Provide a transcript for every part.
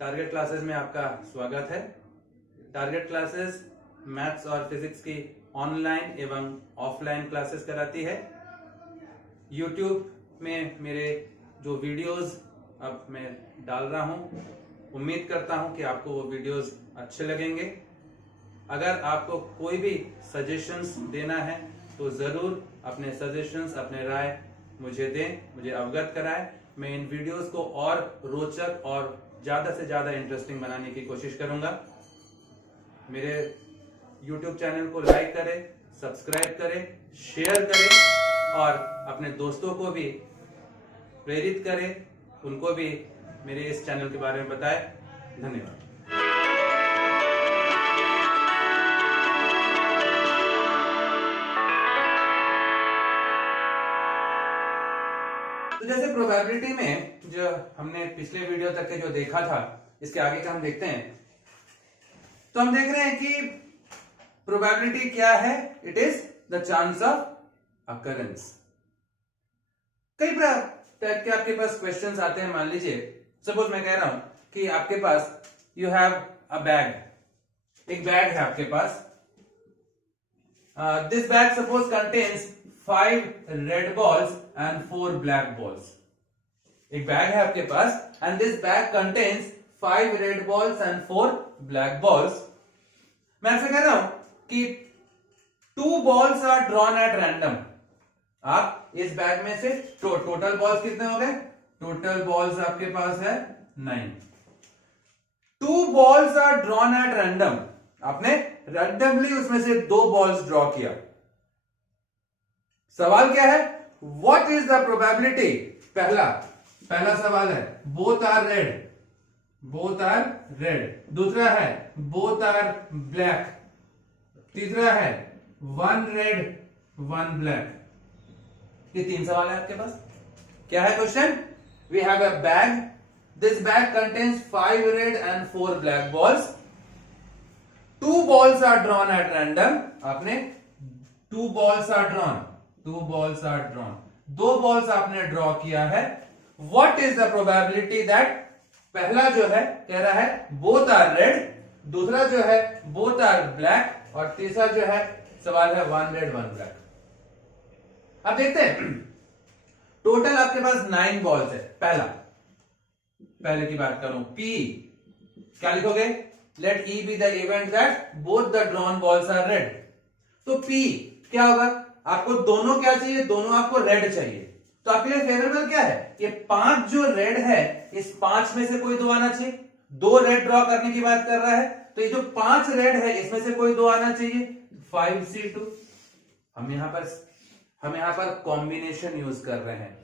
Target classes में आपका स्वागत है। टारगेट क्लासेस मैथ्स और फिजिक्स की ऑनलाइन एवं ऑफलाइन क्लासेस कराती है। यूट्यूब में मेरे जो वीडियोस अब मैं डाल रहा हूं, उम्मीद करता हूं कि आपको वो वीडियोस अच्छे लगेंगे। अगर आपको कोई भी सजेशंस देना है तो जरूर अपने सजेशंस, अपने राय मुझे दें, मुझे अवगत कराएं। मैं इन वीडियोस को और रोचक और ज्यादा से ज्यादा इंटरेस्टिंग बनाने की कोशिश करूंगा। मेरे YouTube चैनल को लाइक करें, सब्सक्राइब करें, शेयर करें और अपने दोस्तों को भी प्रेरित करें, उनको भी मेरे इस चैनल के बारे में बताएं। धन्यवाद। तो जैसे प्रोबेबिलिटी में जो हमने पिछले वीडियो तक के जो देखा था, इसके आगे का हम देखते हैं। तो हम देख रहे हैं कि प्रोबेबिलिटी क्या है? It is the chance of occurrence. कई टाइप के आपके पास क्वेश्चंस आते हैं। मान लीजिए सपोज मैं कह रहा हूं कि आपके पास यू हैव अ बैग, एक बैग है आपके पास। This bag suppose contains 5 red balls and 4 black balls. एक बैग है आपके पास and this bag contains 5 red balls and 4 black balls. मैं आपसे कह रहा हूं कि 2 balls are drawn at random. आप इस बैग में से टोटल बॉल्स कितने हो गए? टोटल बॉल्स आपके पास है 9। 2 balls are drawn at random. आपने रैंडमली उसमें से 2 बॉल्स ड्रॉ किया। सवाल क्या है? What is the probability? पहला सवाल है both are red, both are red. दूसरा है बोथ आर ब्लैक। तीसरा है 1 रेड 1 ब्लैक। ये 3 सवाल है आपके पास। क्या है question? We have a bag, this bag contains 5 red and 4 black balls. 2 balls are drawn at random. आपने 2 balls are drawn, 2 balls are drawn, 2 balls आपने ड्रॉ किया है। What is the probability that? पहला जो है कह रहा है बोथ आर रेड, दूसरा जो है बोथ आर ब्लैक और तीसरा जो है सवाल है 1 रेड 1 ब्लैक। अब देखते हैं। टोटल आपके पास 9 बॉल्स है। पहले की बात करूं, P क्या लिखोगे? Let E be the event that both the drawn balls are red. तो P क्या होगा? आपको दोनों क्या चाहिए? दोनों आपको रेड चाहिए। तो आपके लिए फेवरेबल क्या है? ये 5 जो रेड है, इस 5 में से कोई 2 आना चाहिए। 2 रेड ड्रॉ करने की बात कर रहा है, तो ये जो 5 रेड है इसमें से कोई 2 आना चाहिए। 5C2। हम यहां पर कॉम्बिनेशन यूज कर रहे हैं,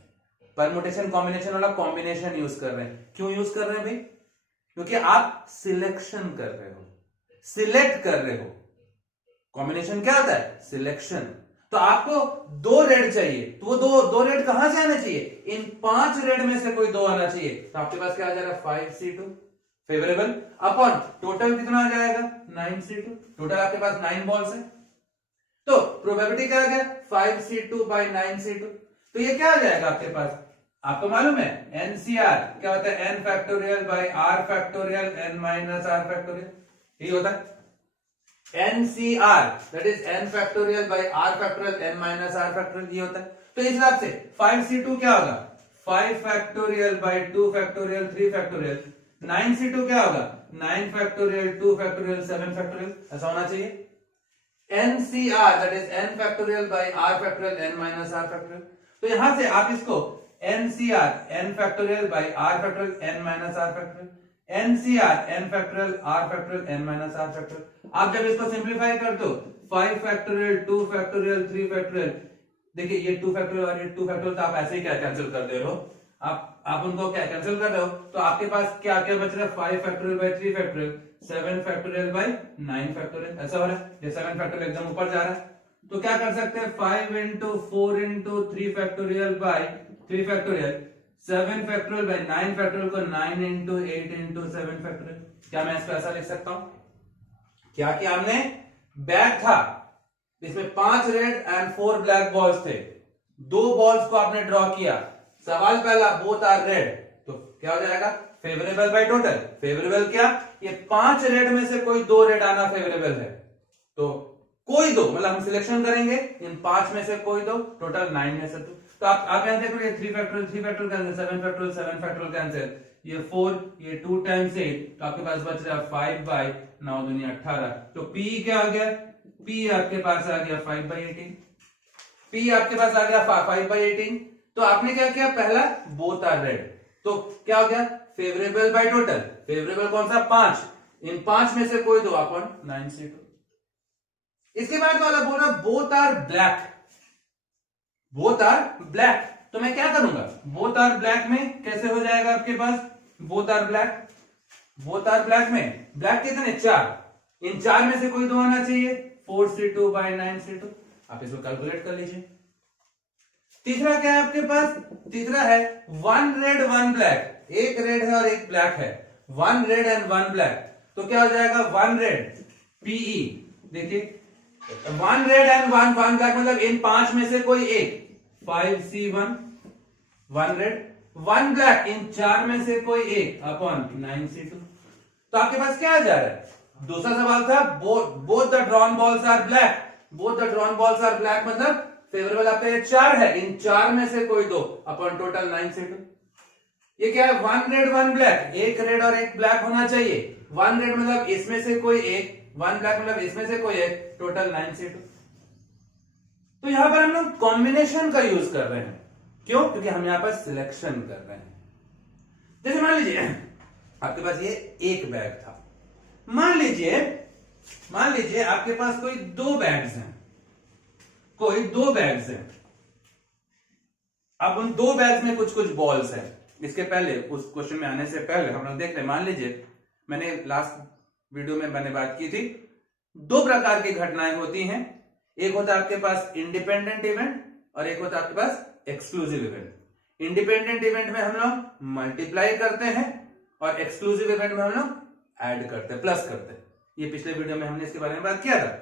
परमुटेशन कॉम्बिनेशन वाला कॉम्बिनेशन यूज कर रहे हैं। क्यों यूज कर रहे हैं भाई? क्योंकि आप सिलेक्शन कर रहे हो, सिलेक्ट कर रहे हो। कॉम्बिनेशन क्या होता है? सिलेक्शन। तो आपको 2 रेड चाहिए, तो वो दो रेड कहां से आने चाहिए? इन 5 रेड में से कोई 2 आना चाहिए। तो आपके पास क्या आ जाएगा? 5C2 फेवरेबल अपॉन टोटल कितना आ जाएगा? 9C2। टोटल आपके पास 9 बॉल्स है, तो प्रोबेबिलिटी क्या आ गया? 5C2 by 9C2। तो ये क्या आ जाएगा आपके पास? आपको मालूम है NCR क्या होता है? n factorial by r factorial n minus r factorial. यही होता है NCR, that is n factorial by r factorial n minus r factorial. ये होता है। तो इस हिसाब से 5C2 क्या होगा? 5 factorial by 2 factorial 3 factorial. 9C2 क्या होगा? 9 फैक्टोरियल 2 फैक्टोरियल 7 फैक्टोरियल। ऐसा होना चाहिए। NCR that is n factorial by r factorial n minus r factorial. तो यहां से आप इसको NCR n factorial by r factorial n minus r factorial, NCR n factorial r factorial n minus r factorial. आप जब इसको simplify कर दो 5 फैक्टोरियल 2 फैक्टोरियल 3 फैक्टोरियल, देखिए ये 2 फैक्टोरियल और ये 2 फैक्टोरियल, तो आप ऐसे ही क्या कैंसिल कर दे रहे हो? आप उनको क्या कैंसिल कर रहे हो? तो आपके पास क्या क्या बच रहा है? 5 factorial by 3 factorial, 7 factorial by 9 factorial. ऐसा हो रहा है। ये 7 फैक्टोरियल एकदम ऊपर जा रहा है, तो क्या कर सकते हैं? 5 into 4 into 3 factorial by 3 factorial, 7 factorial by 9 factorial को 9 इंटू 8 इंटू 7 फैक्टोरियल। क्या मैं इसको ऐसा लिख सकता हूं? क्या कि हमने बैग था, इसमें 5 रेड एंड 4 ब्लैक बॉल्स थे। 2 बॉल्स को आपने ड्रॉ किया। सवाल पहला बोथ आर रेड, तो क्या हो जाएगा? Favourable by total. फेवरेबल क्या, ये 5 रेड में से कोई 2 रेड आना फेवरेबल है, तो कोई 2 मतलब हम सिलेक्शन करेंगे इन 5 में से कोई 2, टोटल 9 में से 2। तो आप यहां देखो, ये 3 factorial cancel, 7 factorial 7 factorial cancel, ये 4, ये 2 टाइम्स 8, तो आपके पास बच रहा है 5 बाई 9 दूनी 18। तो पी क्या आ गया, पी आपके पास आ गया 5 बाई 18, पी आपके पास आ गया 5 बाई 18। तो आपने क्या किया, पहला बोथ आर रेड, तो क्या हो गया, फेवरेबल बाय टोटल। फेवरेबल कौन सा, 5, इन 5 में से कोई 2 अपन 9 से 2। इसके बाद वाला बोल रहा both are black, both are black, तो मैं क्या करूंगा, बोथ आर ब्लैक में कैसे हो जाएगा आपके पास, both are black, both are black में ब्लैक कितने 4, इन 4 में से कोई 2 आना चाहिए, 4 से 2 बाय 9 से 2, आप इसको कैलकुलेट कर लीजिए। तीसरा क्या है आपके पास, तीसरा है 1 रेड 1 ब्लैक, एक रेड है और एक ब्लैक है, 1 रेड एंड 1 ब्लैक, तो क्या हो जाएगा 1 रेड पीई, देखिए 1 रेड एंड 1 ब्लैक मतलब इन 5 में से कोई एक, 5C1 1 रेड, 1 ब्लैक इन 4 में से कोई एक अपॉन 9C2। तो आपके पास क्या आ जा रहा है, दूसरा सवाल था both the drawn balls are black, both the drawn balls are black मतलब फेवरेबल आपका 4 है, इन 4 में से कोई 2 अपॉन टोटल 9C2। ये क्या है 1 रेड 1 ब्लैक, एक रेड और एक ब्लैक होना चाहिए, 1 रेड मतलब इसमें से कोई एक, 1 ब्लैक मतलब इसमें से कोई एक, टोटल 9C2। तो यहां पर हम लोग कॉम्बिनेशन का यूज कर रहे हैं, क्यों, क्योंकि हम यहां पर सिलेक्शन कर रहे हैं। जैसे मान लीजिए आपके पास ये एक बैग था, मान लीजिए आपके पास कोई 2 बैग्स हैं, कोई 2 बैग्स हैं, अब उन 2 बैग्स में कुछ बॉल्स हैं। इसके पहले उस क्वेश्चन में आने से पहले हम लोग देख रहे, मान लीजिए मैंने लास्ट वीडियो में मैंने बात की थी, 2 प्रकार की घटनाएं होती हैं, एक होता है आपके पास इंडिपेंडेंट इवेंट और एक होता है आपके पास एक्सक्लूसिव इवेंट। इंडिपेंडेंट इवेंट में हम लोग मल्टीप्लाई करते हैं और एक्सक्लूसिव इवेंट में हम लोग ऐड करते हैं, प्लस करते हैं। ये पिछले वीडियो में हमने इसके बारे में बात किया था।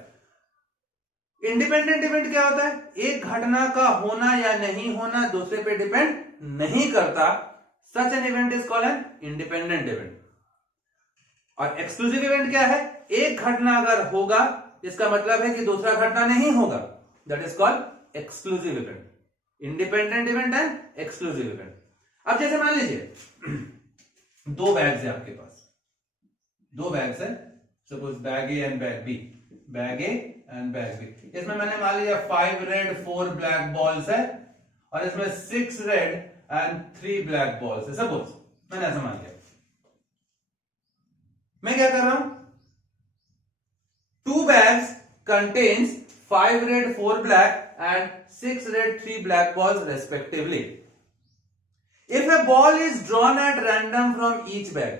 इंडिपेंडेंट इवेंट क्या होता है, एक घटना का होना या नहीं होना दूसरे पे डिपेंड नहीं करता, such an event is called an independent event. और एक्सक्लूसिव इवेंट क्या है, एक घटना अगर होगा इसका मतलब है कि दूसरा घटना नहीं होगा, that is called exclusive event. Independent event and exclusive event. अब जैसे मान लीजिए 2 बैग्स है आपके पास, 2 बैग्स है, suppose bag A and bag B, bag A and bag B. इसमें मैंने मान लिया 5 रेड 4 ब्लैक बॉल्स है और इसमें 6 रेड एंड 3 ब्लैक बॉल्स है, सपोज मैंने ऐसा मान लिया। मैं क्या कर रहा हूं, 2 bags contains 5 red 4 black and 6 red 3 black balls respectively. If a ball is drawn at random from each bag,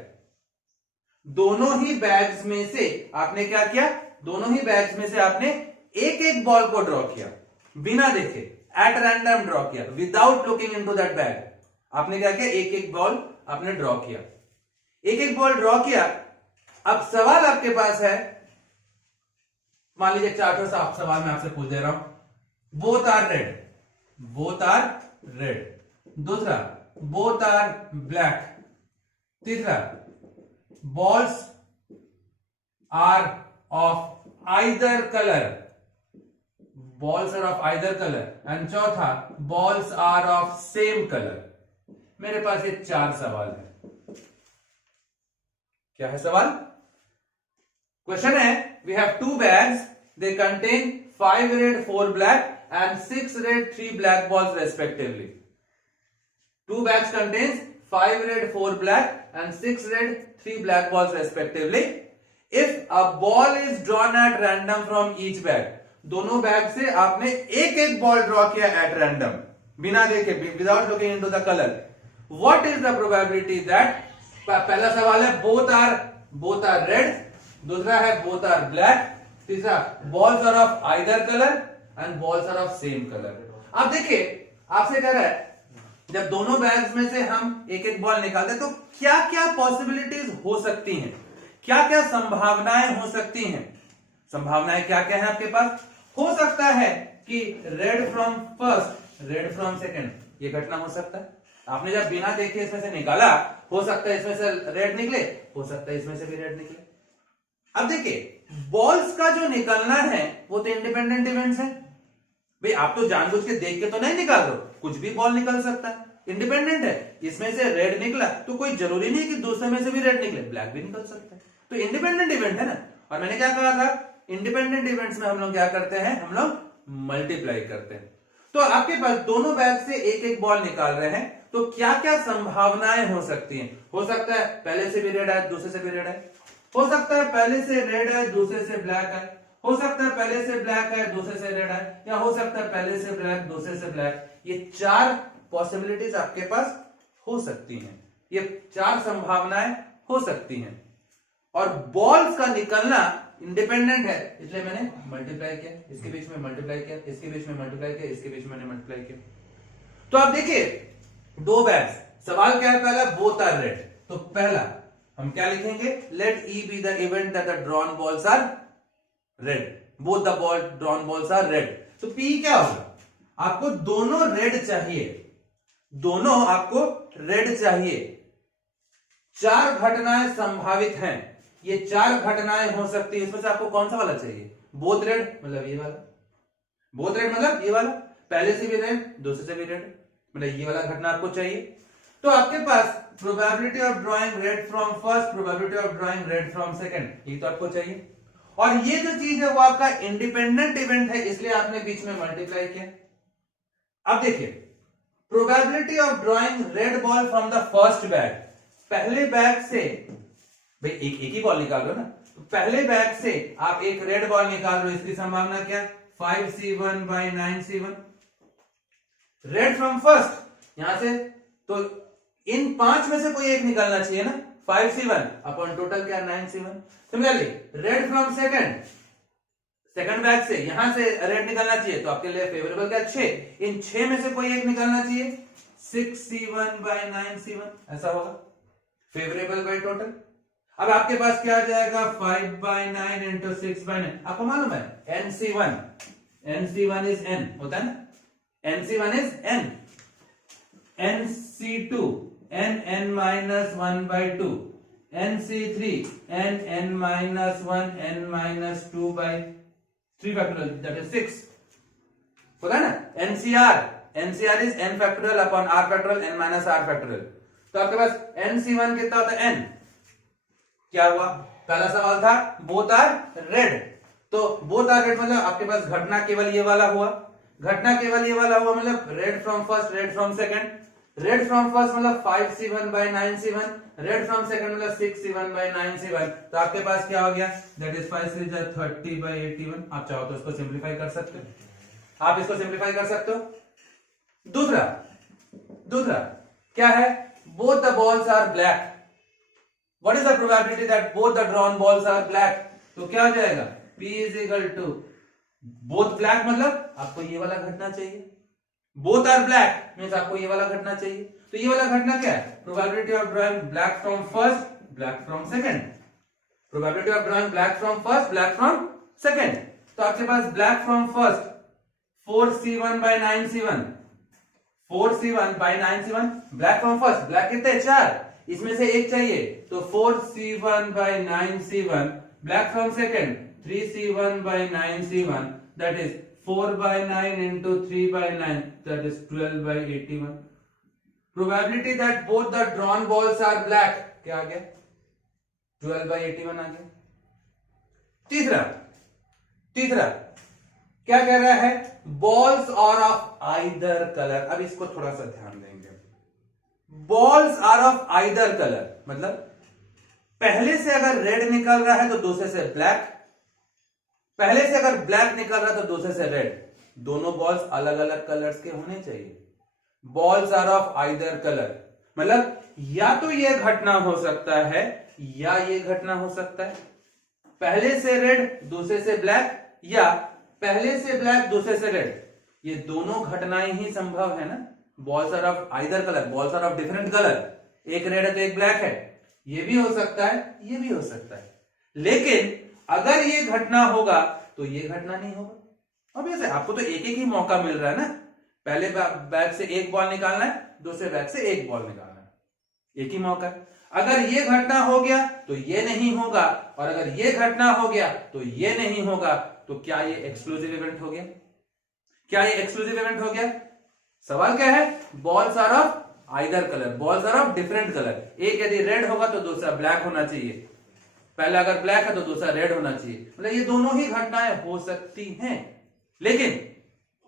दोनों ही बैग्स में से आपने क्या किया, दोनों ही बैग्स में से आपने एक एक बॉल को ड्रॉ किया, बिना देखे एट रैंडम ड्रॉ किया, without looking into that bag. आपने क्या किया, एक एक बॉल आपने ड्रॉ किया, एक एक बॉल ड्रॉ किया। अब सवाल आपके पास है, मान लीजिए 4 सवाल मैं आपसे पूछ दे रहा हूं, both are red, both are red, दूसरा बोथ आर ब्लैक, तीसरा balls are of either colour, balls are of either colour, and चौथा balls are of same colour. मेरे पास ये 4 सवाल है। क्या है सवाल, क्वेश्चन है, we have 2 bags, they contain 5 red 4 black and 6 red 3 black balls respectively. 2 bags contains 5 red 4 black and 6 red 3 black balls respectively. If a ball is drawn at random from each bag, दोनों bag से आपने एक एक ball draw किया at random, बिना देखे, without looking into the colour, what is the probability that, पहला सवाल है बोथ आर रेड, दूसरा है बोथ आर ब्लैक, तीसरा balls are of either colour and balls are of same colour. अब देखिए आपसे कह रहा है, जब दोनों बैग्स में से हम एक एक बॉल निकालते हैं तो क्या क्या पॉसिबिलिटीज हो सकती हैं, क्या क्या संभावनाएं हो सकती हैं। संभावनाएं क्या क्या है आपके पास, हो सकता है कि red from first red from second, ये घटना हो सकता है। आपने जब बिना देखे इसमें से निकाला, हो सकता है इसमें से रेड निकले, हो सकता है इसमें से भी रेड निकले। अब देखिए बॉल्स का जो निकलना है वो तो इंडिपेंडेंट इवेंट्स है भाई, आप तो जानबूझ के देख के तो नहीं निकाल रहे हो, कुछ भी बॉल निकल सकता है, इंडिपेंडेंट है। इसमें से रेड निकला तो कोई जरूरी नहीं कि दूसरे में से भी रेड निकले, ब्लैक भी निकल सकता है, तो इंडिपेंडेंट इवेंट है ना। और मैंने क्या कहा था, इंडिपेंडेंट इवेंट्स में हम लोग क्या करते हैं, हम लोग मल्टीप्लाई करते हैं। तो आपके पास दोनों बैग से एक एक बॉल निकाल रहे हैं, तो क्या क्या संभावनाएं हो सकती हैं। हो सकता है पहले से भी रेड है, दूसरे से भी रेड है, हो सकता है पहले से रेड है, दूसरे से ब्लैक है, हो सकता है पहले से ब्लैक है, दूसरे से रेड है, या हो सकता है पहले से ब्लैक, दूसरे से ब्लैक। ये 4 पॉसिबिलिटीज आपके पास हो सकती हैं, ये 4 संभावनाएं हो सकती हैं। और बॉल्स का निकलना इंडिपेंडेंट है, इसलिए मैंने मल्टीप्लाई किया, इसके बीच में मल्टीप्लाई किया, इसके बीच में मल्टीप्लाई किया, इसके बीच में मैंने मल्टीप्लाई किया। तो आप देखिए 2 बैग्स, सवाल क्या है पहला, बोथ आर रेड, तो पहला हम क्या लिखेंगे, let E be the event that the drawn balls are red, both the ball drawn balls are red. तो पी क्या होगा, आपको दोनों रेड चाहिए, दोनों आपको रेड चाहिए। 4 घटनाएं संभावित हैं, ये 4 घटनाएं हो सकती है, इसमें से आपको कौन सा वाला चाहिए, बोथ रेड मतलब ये वाला, बोथ रेड मतलब ये वाला, पहले से भी रेड, दूसरे से भी रेड, मतलब ये वाला घटना आपको चाहिए। तो आपके पास probability of drawing red from first, probability of drawing red from second, ये तो आपको चाहिए। और ये जो चीज है वो आपका इंडिपेंडेंट इवेंट है, इसलिए आपने बीच में मल्टीप्लाई किया। अब देखिए probability of drawing red ball from the first bag, पहले बैग से भाई एक ही बॉल निकाल रहे हो ना, तो पहले बैग से आप एक रेड बॉल निकाल रहे हो, इसकी संभावना क्या, 5c1 by 9c1, red from first, यहां से तो इन 5 में से कोई एक निकालना चाहिए ना, 5c1 अपॉन टोटल क्या 9c1। Similarly red from second, second bag से यहां से रेड निकालना चाहिए, तो आपके लिए फेवरेबल क्या 6, इन 6 में से कोई एक निकालना चाहिए, 6c1 by 9c1, ऐसा होगा फेवरेबल बाय टोटल। अब आपके पास क्या आ जाएगा, 5 by 9 into 6 by 9, आपको मालूम है nc1, nc1 is n होता है ना, nc1 is n, nc2 n minus 1 by 2, nc3 n minus 1 n minus 2 by 3 factorial, that is 6 होता है ना। ncr is n factorial upon r factorial n minus r factorial, तो आपके पास nc1 कितना होता है n, क्या हुआ, पहला सवाल था बोथ आर रेड, तो बोथ आर रेड मतलब आपके पास घटना केवल ये वाला हुआ, घटना केवल ये वाला हुआ, मतलब red from first, red from second, red from first मतलब 5c1 by 9c1, red from second मतलब 6c1 by 9c1, तो आपके पास क्या हो गया, दैट इज 5 3 30 by 81। आप चाहो तो इसको सिंप्लीफाई कर सकते हो, आप इसको सिंप्लीफाई कर सकते हो। दूसरा क्या है, both the balls are black, what is the probability that both the drawn balls are black, तो क्या हो जाएगा, P is equal to both black मतलब आपको ये वाला घटना चाहिए, both are black means आपको ये वाला घटना चाहिए, तो ये वाला घटना क्या है, probability of drawing black from first, black from second, probability of drawing black from first, black from second, तो आपके पास black from first 4c1 by 9c1, 4c1 by 9c1, black from first, black कितने 4, इसमें से एक चाहिए, तो 4c1 by 9c1, black from second 3c1 by 9c1, that is 4 by 9 into 3 by 9, that is 12 by 81। probability that both the drawn balls are black क्या आ गया, 12 by 81 आ गया। तीसरा क्या कह रहा है, balls are of either colour, अब इसको थोड़ा सा ध्यान देंगे, balls are of either colour मतलब पहले से अगर रेड निकल रहा है तो दूसरे से ब्लैक, पहले से अगर ब्लैक निकल रहा है तो दूसरे से रेड, दोनों बॉल्स अलग अलग कलर्स के होने चाहिए। Balls are of either colour मतलब या तो ये घटना हो सकता है या ये घटना हो सकता है, पहले से रेड दूसरे से ब्लैक, या पहले से ब्लैक दूसरे से रेड, ये दोनों घटनाएं ही संभव है ना। Balls are of either colour, balls are of different colour, एक रेड है तो एक ब्लैक है, ये भी हो सकता है, ये भी हो सकता है, लेकिन अगर ये घटना होगा तो ये घटना नहीं होगा। अब ऐसे आपको तो एक एक ही मौका मिल रहा है ना, पहले बैग से एक बॉल निकालना है, दूसरे बैग से एक बॉल निकालना है, एक ही मौका है। अगर ये घटना हो गया तो ये नहीं होगा, और अगर ये घटना हो गया तो ये नहीं होगा, तो क्या ये एक्सक्लूसिव इवेंट हो गया? क्या ये एक्सक्लूसिव इवेंट हो गया? सवाल क्या है? Balls are of either colour, balls are of different colour. एक यदि रेड होगा तो दूसरा ब्लैक होना चाहिए, पहला अगर ब्लैक है तो दूसरा रेड होना चाहिए। मतलब ये दोनों ही घटनाएं हो सकती हैं, लेकिन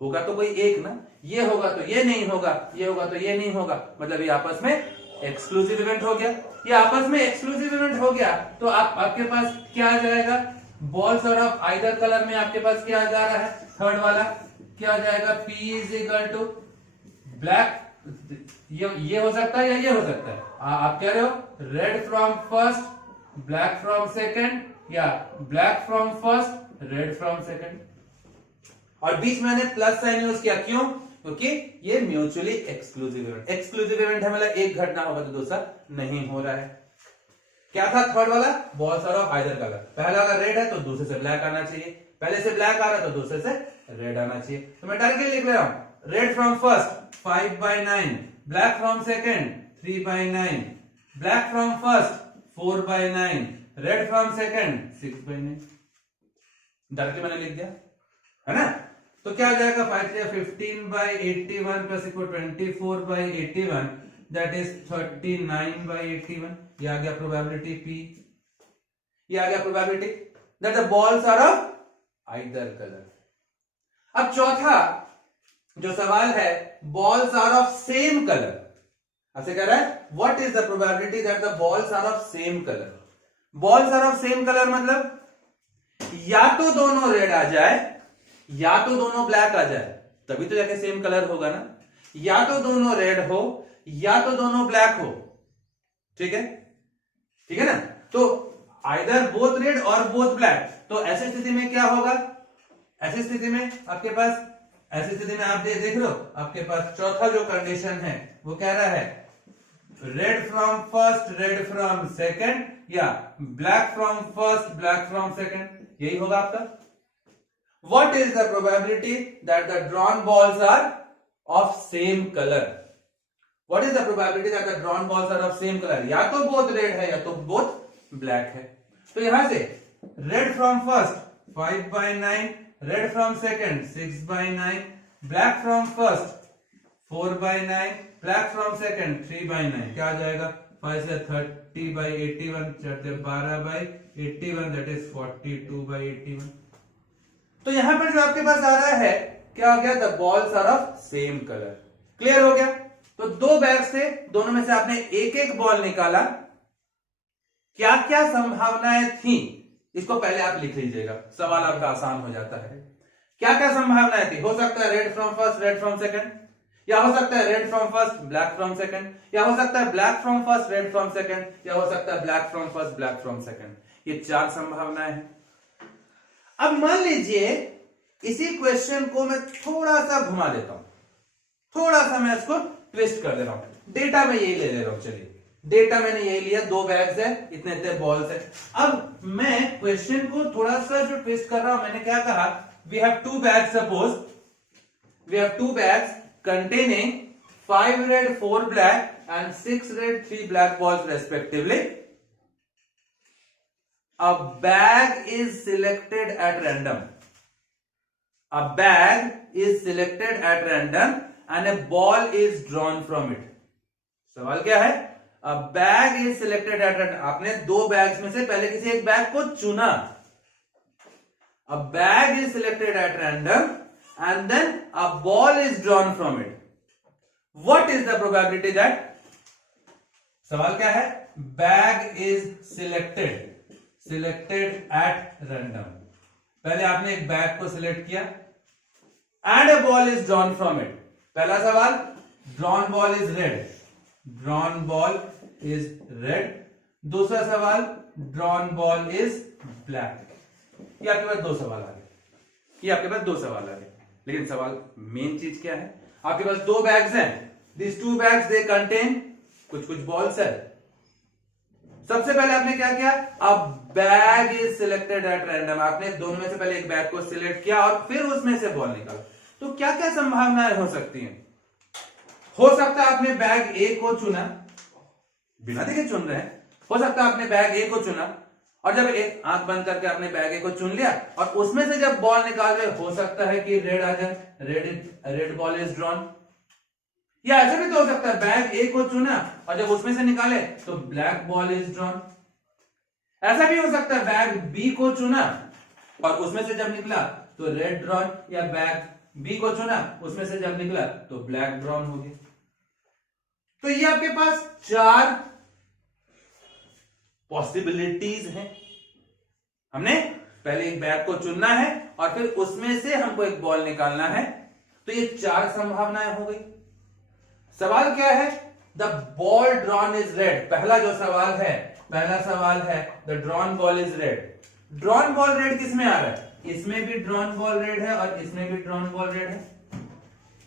होगा तो कोई एक ना। ये होगा तो ये नहीं होगा, ये होगा तो ये नहीं होगा, मतलब ये आपस में एक्सक्लूसिव इवेंट हो गया। ये आपस में एक्सक्लूसिव इवेंट हो गया तो आपके पास क्या आ जाएगा? Balls are of either colour में आपके पास क्या आ जा रहा है? थर्ड वाला क्या आ जाएगा? P is equal to black, ये हो सकता है या ये हो सकता है। आप कह रहे हो red from first, black from second, या black from first, red from second. और बीच में मैंने प्लस साइन यूज किया, क्यों? क्योंकि ये mutually exclusive event, exclusive event है, मतलब एक घटना होगा तो दूसरा नहीं हो रहा है। क्या था थर्ड वाला? Balls are of either colour. पहला अगर रेड है तो दूसरे से ब्लैक आना चाहिए, पहले से ब्लैक आ रहा है तो दूसरे से रेड आना चाहिए। तो मैं डायरेक्टली लिख ले रहा हूं, red from first 5/9, black from second 3/9, black from first 4/9, red from second 6/9। Directly मैंने लिख दिया, है ना? तो क्या आ जाएगा? 15/81 प्लस 24/81, दैट इज 39/81। ये आ गया प्रोबेबिलिटी P, ये आ गया probability that the balls are of either colour. अब चौथा जो सवाल है, balls are of same colour. ऐसे कह रहा है what is the probability that the balls are of same colour. Balls are of same colour मतलब या तो दोनों रेड आ जाए या तो दोनों ब्लैक आ जाए, तभी तो जाके सेम कलर होगा ना। या तो दोनों रेड हो या तो दोनों ब्लैक हो, ठीक है, ठीक है ना। तो आइदर बोथ रेड और बोथ ब्लैक। तो ऐसी स्थिति में क्या होगा? ऐसी स्थिति में आपके पास, ऐसी स्थिति में आप देख रहे हो, आपके पास चौथा जो कंडीशन है वो कह रहा है red from first, red from second, या black from first, black from second. यही होगा आपका। What is the probability that the drawn balls are of same color? What is the probability that the drawn balls are of same color? या तो both red है या तो both black है। तो यहां से red from first 5/9, red from second 6/9, black from first 4/9, black from second 3/9। क्या आ जाएगा? 5 से 30/81 चढ़ते 12/81, that is 42/81। तो यहां पर जो आपके पास आ रहा है क्या हो गया? The balls are of same colour. Clear हो गया? तो दो बैग से, दोनों में से आपने एक एक बॉल निकाला, क्या क्या संभावनाएं थी इसको पहले आप लिख लीजिएगा, सवाल आपका आसान हो जाता है। क्या क्या संभावनाएं थी? हो सकता है red from first, red from second, या हो सकता है red from first, black from second, या हो सकता है black from first, red from second, या हो सकता है black from first, black from second. ये चार संभावनाएं हैं। अब मान लीजिए इसी क्वेश्चन को मैं थोड़ा सा घुमा देता हूं, थोड़ा सा मैं इसको ट्विस्ट कर दे रहा हूं। डेटा में यही ले रहा हूं, चलिए डेटा मैंने यही लिया, दो बैग्स है, इतने इतने बॉल्स है। अब मैं क्वेश्चन को थोड़ा सा जो ट्विस्ट कर रहा हूं, मैंने क्या कहा? We have two bags, suppose we have two bags containing 5 red, 4 black and 6 red, 3 black balls respectively. A bag is selected at random. A bag is selected at random and a ball is drawn from it. सवाल क्या है? A bag is selected at random. आपने दो bags में से पहले किसी एक बैग को चुना. A bag is selected at random and then a ball is drawn from it. What is the probability that? सवाल क्या है? Bag is selected at random. पहले आपने एक बैग को सिलेक्ट किया and a ball is drawn from it. पहला सवाल, drawn ball is red. Drawn ball is red. दूसरा सवाल, drawn ball is black. ये आपके पास दो सवाल आ गए, ये आपके पास दो सवाल आ गए। लेकिन सवाल मेन चीज क्या है? आपके पास दो बैग्स हैं, this two bags they contain कुछ कुछ बॉल्स है। सबसे पहले आपने क्या किया? अब bag is selected eight random, आपने दोनों में से पहले एक बैग को सिलेक्ट किया और फिर उसमें से बॉल निकाला। तो क्या क्या संभावनाएं हो सकती हैं? हो सकता है आपने बैग ए को चुना, बिना देखे चुन रहे हैं, हो सकता है आपने बैग ए को चुना और जब एक आंख बंद करके आपने बैग ए को चुन लिया और उसमें से जब बॉल निकाल रहे, हो सकता है कि रेड आ जाए, रेड बॉल इज ड्रॉन। या ऐसा भी तो हो सकता है बैग ए को चुना और जब उसमें से निकाले तो ब्लैक बॉल इज ड्रॉन। ऐसा भी हो सकता है बैग बी को चुना और उसमें से जब निकला तो रेड ड्रॉन, या बैग बी को चुना उसमें से जब निकला तो ब्लैक ड्रॉन हो गया। तो ये आपके पास 4 पॉसिबिलिटीज हैं। हमने पहले एक बैग को चुनना है और फिर उसमें से हमको एक बॉल निकालना है, तो ये 4 संभावनाएं हो गई। सवाल क्या है? The ball drawn is red. पहला जो सवाल है, पहला सवाल है the drawn ball is red. Drawn ball red किस में आ रहा है? इसमें भी ड्रॉन बॉल रेड है और इसमें भी ड्रॉन बॉल रेड है।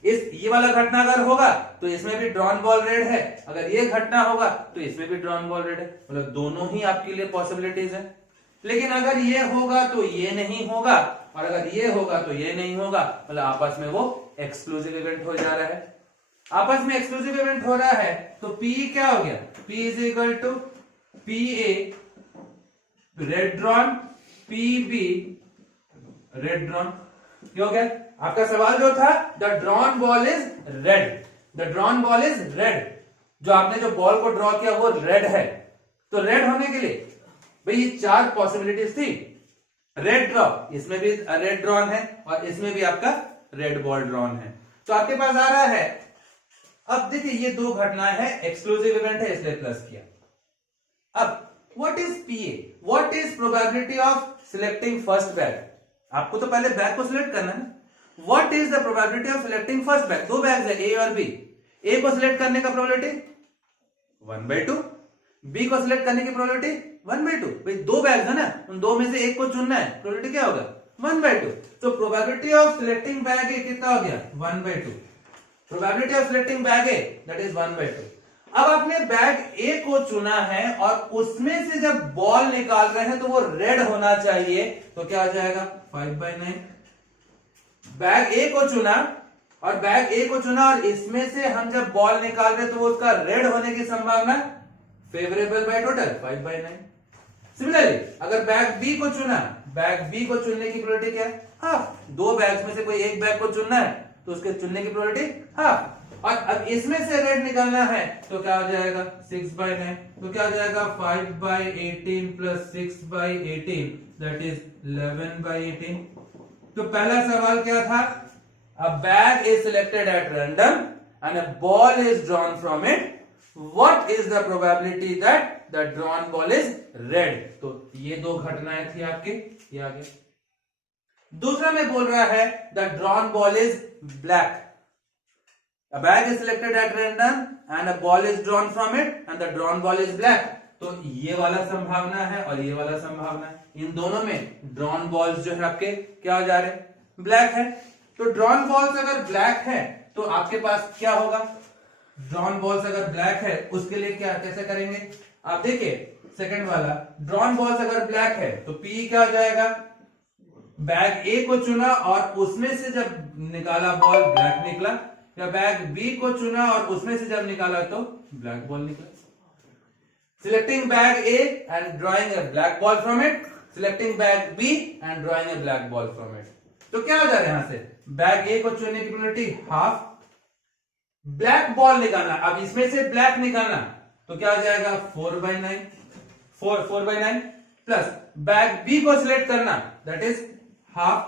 ये वाला घटना अगर होगा तो इसमें भी ड्रॉन बॉल रेड है, अगर ये घटना होगा तो इसमें भी ड्रॉन बॉल रेड है। मतलब दोनों ही आपके लिए पॉसिबिलिटीज है। लेकिन अगर ये होगा तो ये नहीं होगा और अगर ये होगा तो ये नहीं होगा, मतलब आपस में वो एक्सक्लूसिव इवेंट हो जा रहा है। आपस में एक्सक्लूसिव इवेंट हो रहा है तो P क्या हो गया? P is equal to PA red drawn, PB red drawn. क्यों गया? आपका सवाल जो था the drawn ball is red, the drawn ball is red, जो आपने जो बॉल को ड्रॉ किया वो रेड है। तो रेड होने के लिए भाई ये 4 पॉसिबिलिटीज थी। रेड ड्रॉ, इसमें भी रेड ड्रॉन है और इसमें भी आपका रेड बॉल ड्रॉन है। तो आपके पास आ रहा है, अब देखिए ये 2 घटनाएं है, एक्सक्लूसिव इवेंट है इसलिए प्लस किया। अब what is PA? What is probability of selecting first bag? आपको तो पहले बैग को सिलेक्ट करना है ना। What is the probability of selecting first bag? 2 bags है A और B। A को सिलेक्ट करने का प्रोबेबिलिटी 1/2, B को सिलेक्ट करने की प्रोबेबिलिटी 1/2। भाई 2 बैग्स है ना, उन 2 में से एक को चुनना है, प्रोबेबिलिटी क्या होगा? 1/2। तो प्रोबेबिलिटी ऑफ सिलेक्टिंग बैग ए कितना हो गया? 1/2। Probability of selecting bag A that is 1/2। अब आपने बैग ए को चुना है और उसमें से जब बॉल निकाल रहे हैं तो वो रेड होना चाहिए, तो क्या आ जाएगा? 5/9। बैग ए को चुना और बैग ए को चुना और इसमें से हम जब बॉल निकाल रहे तो वो उसका रेड होने की संभावना फेवरेबल बाय टोटल 5/9। सिमिलरली अगर बैग बी को चुना, बैग बी को चुनने की प्रोबेबिलिटी क्या है? हाफ। 2 बैग्स में से कोई एक बैग को चुनना है तो उसके चुनने की प्रोबेबिलिटी हाफ। और अब इसमें से रेड निकालना है तो क्या हो जाएगा? 6/9। तो क्या हो जाएगा? 5/18 प्लस 6/18 दैट इज 11/18। तो पहला सवाल क्या था? अ bag is selected at random and a ball is drawn from it, what is the probability that the drawn ball is red? तो ये 2 घटनाएं थी आपके, ये आ गया। दूसरा में बोल रहा है the drawn ball is black. A bag is selected at random and a ball is drawn from it and the drawn ball is black. तो ये वाला संभावना है और ये वाला संभावना है। इन दोनों में ड्रॉन बॉल्स जो है आपके क्या हो जा रहे हैं? ब्लैक है। तो ड्रॉन बॉल्स अगर ब्लैक है तो आपके पास क्या होगा? ड्रॉन बॉल्स अगर ब्लैक है उसके लिए क्या, कैसे करेंगे? आप देखिए सेकंड वाला, ड्रॉन बॉल्स अगर ब्लैक है तो P क्या हो जाएगा? बैग ए को चुना और उसमें से जब निकाला बॉल ब्लैक निकला, या बैग बी को चुना और उसमें से जब निकाला तो ब्लैक बॉल निकला। Selecting bag A and drawing a black ball from it, selecting bag B and drawing a black ball from it. तो क्या हो जा रहा है यहां से? बैग ए को चुनने की प्रोबेबिलिटी हाफ, ब्लैक बॉल निकालना, अब इसमें से ब्लैक निकालना तो क्या हो जाएगा? 4/9 4/9 प्लस बैग बी को सिलेक्ट करना दैट इज हाफ,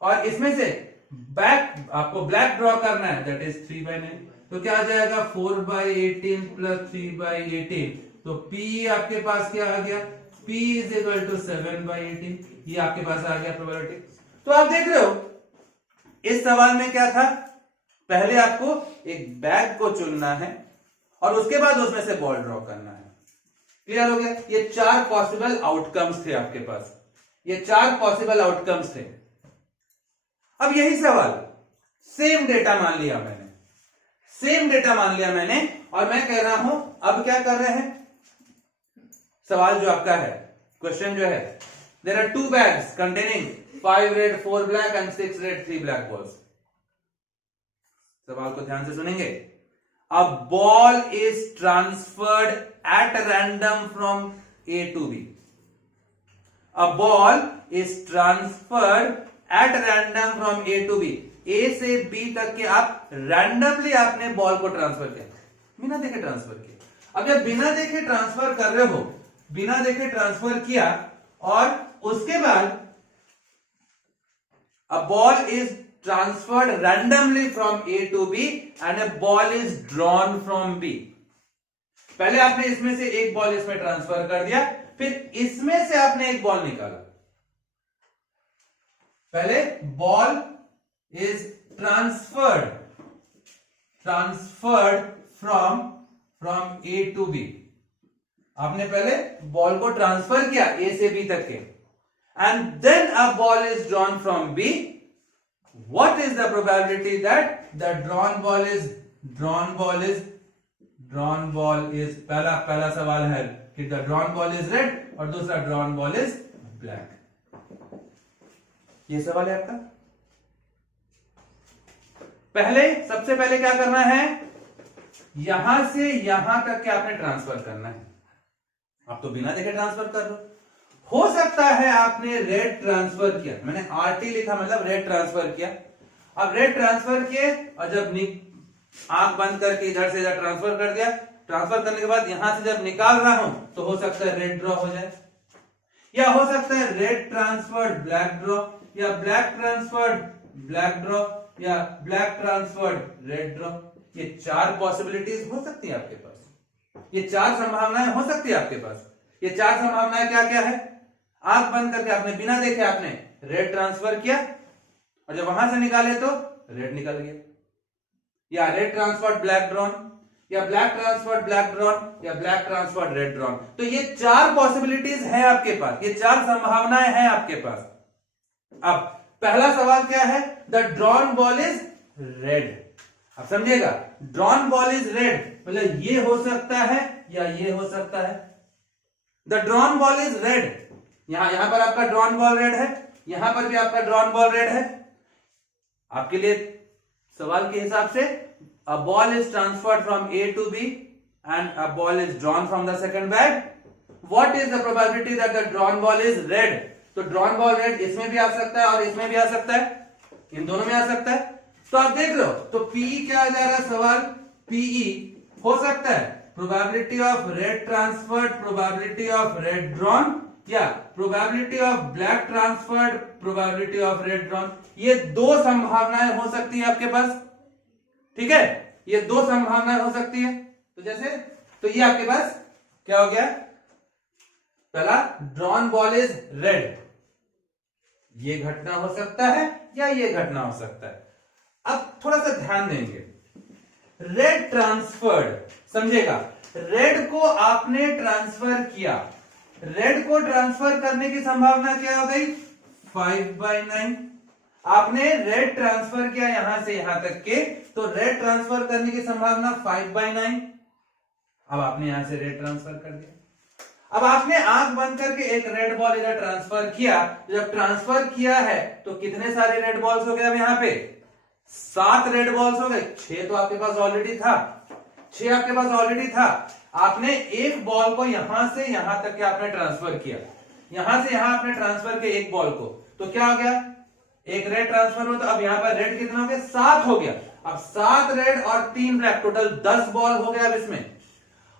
और इसमें से बैक आपको ब्लैक ड्रॉ करना है दैट इज 3/9। तो क्या आ जाएगा? 4/18 प्लस 3/18। तो P आपके पास क्या आ गया? P is equal to 7/18। ये आपके पास आ गया प्रोबेबिलिटी। तो आप देख रहे हो इस सवाल में क्या था? पहले आपको एक बैग को चुनना है और उसके बाद उसमें से बॉल ड्रॉ करना है। क्लियर हो गया? ये 4 पॉसिबल आउटकम्स थे आपके पास, ये 4 पॉसिबल आउटकम्स थे। अब यही सवाल सेम डेटा मान लिया मैंने, सेम डेटा मान लिया मैंने और मैं कह रहा हूं अब क्या कर रहे हैं? सवाल जो आपका है, क्वेश्चन जो है, there are 2 bags containing 5 red 4 black and 6 red 3 black balls. सवाल को ध्यान से सुनेंगे। a ball is transferred at random from A to B. A ball is transferred at random from A to B. A से B तक के आप randomly आपने बॉल को ट्रांसफर किया, बिना देखे ट्रांसफर किया। अब जब बिना देखे ट्रांसफर कर रहे हो, बिना देखे ट्रांसफर किया और उसके बाद a ball is transferred randomly from A to B and a ball is drawn from B. पहले आपने इसमें से एक बॉल इसमें ट्रांसफर कर दिया, फिर इसमें से आपने एक बॉल निकाला। पहले ball is transferred from A to B. आपने पहले बॉल को ट्रांसफर किया ए से बी तक के, and then a ball is drawn from B. What is the probability that the drawn ball is पहला सवाल है कि the drawn ball is red और दूसरा ड्रॉन बॉल इज ब्लैक। ये सवाल है आपका। सबसे पहले क्या करना है, यहां से यहां तक के आपने ट्रांसफर करना है। आप तो बिना देखे ट्रांसफर कर लो। हो सकता है आपने रेड ट्रांसफर किया, मैंने आरटी लिखा मतलब रेड ट्रांसफर किया। अब रेड ट्रांसफर किए और जब आंख बंद करके इधर से इधर ट्रांसफर कर दिया, ट्रांसफर करने के बाद यहां से जब निकाल रहा हूं तो हो सकता है रेड ड्रॉ हो जाए, या हो सकता है रेड ट्रांसफर्ड ब्लैक ड्रॉ, या ब्लैक ट्रांसफर्ड ब्लैक ड्रॉ, या ब्लैक ट्रांसफर्ड रेड ड्रॉ। ये 4 पॉसिबिलिटीज हो सकती है आपके पास, ये 4 संभावनाएं हो सकती है आपके पास। ये 4 संभावनाएं क्या क्या है, आंख बंद करके आपने बिना देखे आपने रेड ट्रांसफर किया और जब वहां से निकाले तो रेड निकल गया, या रेड ट्रांसफर्ड ब्लैक ड्रॉन, या ब्लैक ट्रांसफर्ड ब्लैक ड्रॉन, या ब्लैक ट्रांसफर्ड रेड ड्रॉन। तो ये 4 पॉसिबिलिटीज है आपके पास, ये 4 संभावनाएं हैं आपके पास। अब पहला सवाल क्या है, the drawn ball is red. अब समझिएगा, ड्रॉन बॉल इज रेड मतलब ये हो सकता है या ये हो सकता है। The drawn ball is red, यहां पर आपका ड्रॉन बॉल रेड है, यहां पर भी आपका ड्रॉन बॉल रेड है। आपके लिए सवाल के हिसाब से a ball is transferred from A to B and a ball is drawn from the second bag. What is the probability that the drawn ball is red? तो drawn ball red इसमें भी आ सकता है और इसमें भी आ सकता है, इन दोनों में आ सकता है। तो आप देख लो, तो PE क्या आ जा रहा है सवाल, PE हो सकता है probability of red transferred, probability of red drawn, या probability of black transferred, probability of red drawn। ये 2 संभावनाएं हो सकती है आपके पास, ठीक है, ये 2 संभावनाएं हो सकती है। तो जैसे, तो ये आपके पास क्या हो गया, पहला ड्रॉन बॉल इज रेड, ये घटना हो सकता है या ये घटना हो सकता है। अब थोड़ा सा ध्यान देंगे, रेड ट्रांसफर्ड, समझेगा, रेड को आपने ट्रांसफर किया, रेड को ट्रांसफर करने की संभावना क्या हो गई, 5/9। आपने रेड ट्रांसफर किया यहां से यहां तक के, तो रेड ट्रांसफर करने की संभावना 5/9। अब आपने यहां से रेड ट्रांसफर कर दिया। अब आपने आंख बंद करके एक रेड बॉल इधर ट्रांसफर किया, जब ट्रांसफर किया है तो कितने सारे रेड बॉल्स हो गए, अब यहां पे 7 रेड बॉल्स हो गए। 6 तो आपके पास ऑलरेडी था, 6 आपके पास ऑलरेडी था। आपने एक बॉल को यहां से यहां तक के आपने ट्रांसफर किया, यहां से यहां आपने ट्रांसफर किया एक बॉल को, तो क्या हो गया, एक रेड ट्रांसफर हो, तो अब यहां पर रेड कितना हो गया, 7 हो गया। अब 7 रेड और 3 ब्लैक, टोटल 10 बॉल हो गया अब इसमें।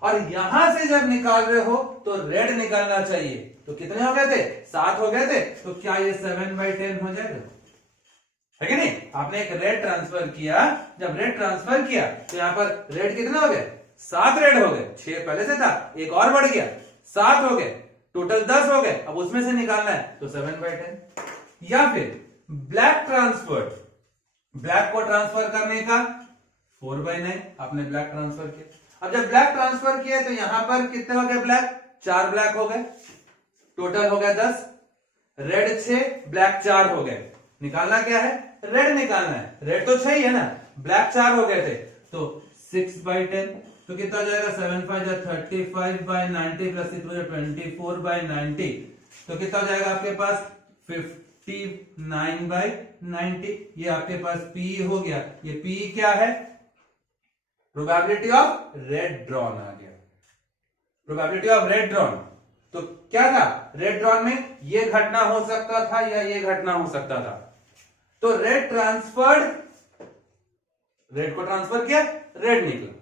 और यहां से जब निकाल रहे हो तो रेड निकालना चाहिए, तो कितने हो गए थे, 7 हो गए थे। तो क्या ये 7/10 हो जाएगा, है कि नहीं। आपने एक रेड ट्रांसफर किया, जब रेड ट्रांसफर किया तो यहां पर रेड कितने हो गए, 7 रेड हो गए, 6 पहले से था, एक और बढ़ गया, 7 हो गए, टोटल 10 हो गए। अब उसमें से निकालना है तो 7/10। या फिर ब्लैक ट्रांसफर, ब्लैक को ट्रांसफर करने का 4/9, आपने ब्लैक ट्रांसफर किया। अब जब ब्लैक ट्रांसफर किया तो यहां पर कितने हो गए ब्लैक, 4 ब्लैक हो गए, टोटल हो गया 10, रेड 6 ब्लैक 4 हो गए। निकालना क्या है, रेड निकालना है, रेड तो 6 ही है ना, ब्लैक 4 हो गए थे, तो 6/10। तो कितना हो जाएगा, 7/5 35/90 प्लस 24/90, तो कितना हो जाएगा आपके पास 59/90। ये आपके पास पी हो गया। ये पी क्या है, प्रोबेबिलिटी ऑफ रेड ड्रॉन आ गया, प्रोबेबिलिटी ऑफ रेड ड्रॉन। तो क्या था, रेड ड्रॉन में ये घटना हो सकता था या ये घटना हो सकता था। तो रेड ट्रांसफर्ड, रेड को ट्रांसफर किया, रेड निकला,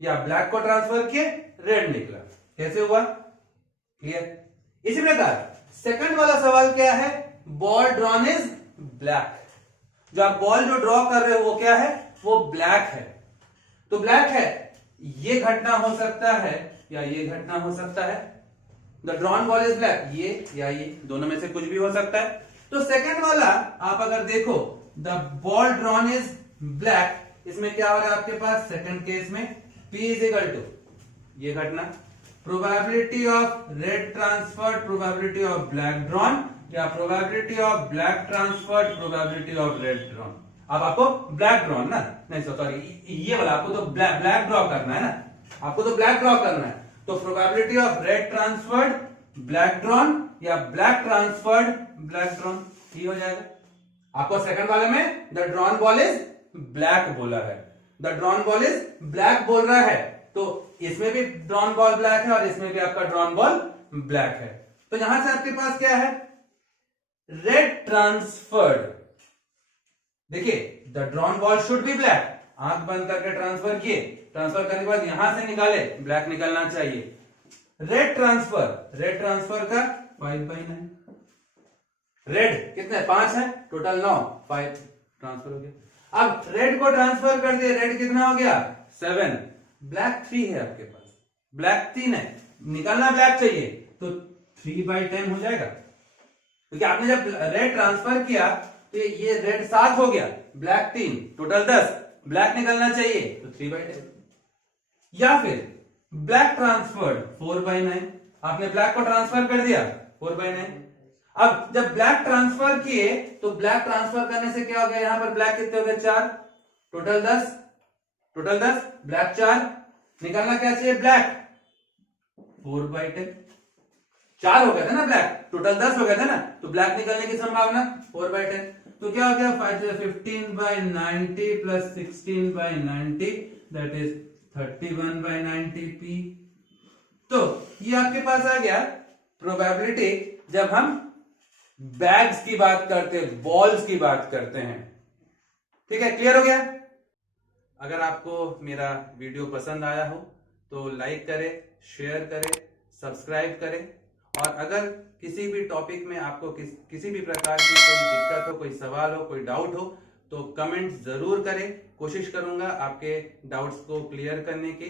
या ब्लैक को ट्रांसफर किए, रेड निकला। कैसे हुआ, क्लियर। इसी प्रकार सेकंड वाला सवाल क्या है, बॉल ड्रॉन इज ब्लैक। जो आप बॉल जो ड्रॉ कर रहे हो वो क्या है, वो ब्लैक है। तो ब्लैक है, ये घटना हो सकता है या ये घटना हो सकता है। The drawn ball is black, ये या ये, दोनों में से कुछ भी हो सकता है। तो सेकंड वाला आप अगर देखो, the ball drawn is black, इसमें क्या हो रहा है आपके पास, सेकंड केस में P इज इक्वल टू ये घटना, probability of red transferred, probability of black drawn, या probability of black transferred, probability of red drawn. अब आपको ब्लैक ड्रॉन ना, नहीं सॉरी, ये वाला आपको तो ब्लैक ड्रॉ करना है ना, आपको तो ब्लैक ड्रॉ करना है। तो probability of red transferred black drawn या ब्लैक ट्रांसफर्ड ब्लैक ड्रॉन, ये हो जाएगा। आपको सेकंड वाले में the drawn ball is black बोला है, the drawn ball is black बोल रहा है, तो इसमें भी ड्रॉन बॉल ब्लैक है और इसमें भी आपका ड्रॉन बॉल ब्लैक है। तो यहां से आपके पास क्या है, रेड ट्रांसफर्ड। देखिए, the drawn ball should be black, आंख बंद करके ट्रांसफर किए, ट्रांसफर करने के बाद यहां से निकाले, ब्लैक निकलना चाहिए। रेड ट्रांसफर, रेड ट्रांसफर का 5/9, रेड कितने 5 है, टोटल 9, 5 ट्रांसफर हो गया। अब रेड को ट्रांसफर कर दिए, रेड कितना हो गया 7, ब्लैक 3 है आपके पास, ब्लैक 3 है, निकलना ब्लैक चाहिए, तो 3/10 हो जाएगा, क्योंकि आपने जब रेड ट्रांसफर किया तो ये रेड 7 हो गया, ब्लैक 3, टोटल 10, ब्लैक निकलना चाहिए तो 3/10। या फिर ब्लैक ट्रांसफर्ड 4/9, आपने ब्लैक को ट्रांसफर कर दिया 4/9। अब जब ब्लैक ट्रांसफर किए तो ब्लैक ट्रांसफर करने से क्या हो गया, यहां पर ब्लैक कितने हो गए 4, टोटल 10, टोटल 10, ब्लैक 4, निकलना क्या चाहिए ब्लैक 4/10, 4 हो गया था ना ब्लैक, टोटल 10 हो गया था ना, तो ब्लैक निकलने की संभावना 4/10। तो क्या हो गया 15/90 प्लस 16/90 दैट इज 31/90 P। तो ये आपके पास आ गया प्रोबेबिलिटी जब हम बैग्स की बात करते हैं, बॉल्स की बात करते हैं। ठीक है, क्लियर हो गया। अगर आपको मेरा वीडियो पसंद आया हो तो लाइक करें, शेयर करें, सब्सक्राइब करें, और अगर किसी भी टॉपिक में आपको किसी भी प्रकार की कोई दिक्कत हो, कोई सवाल हो, कोई डाउट हो, तो कमेंट जरूर करें। कोशिश करूंगा आपके डाउट्स को क्लियर करने की।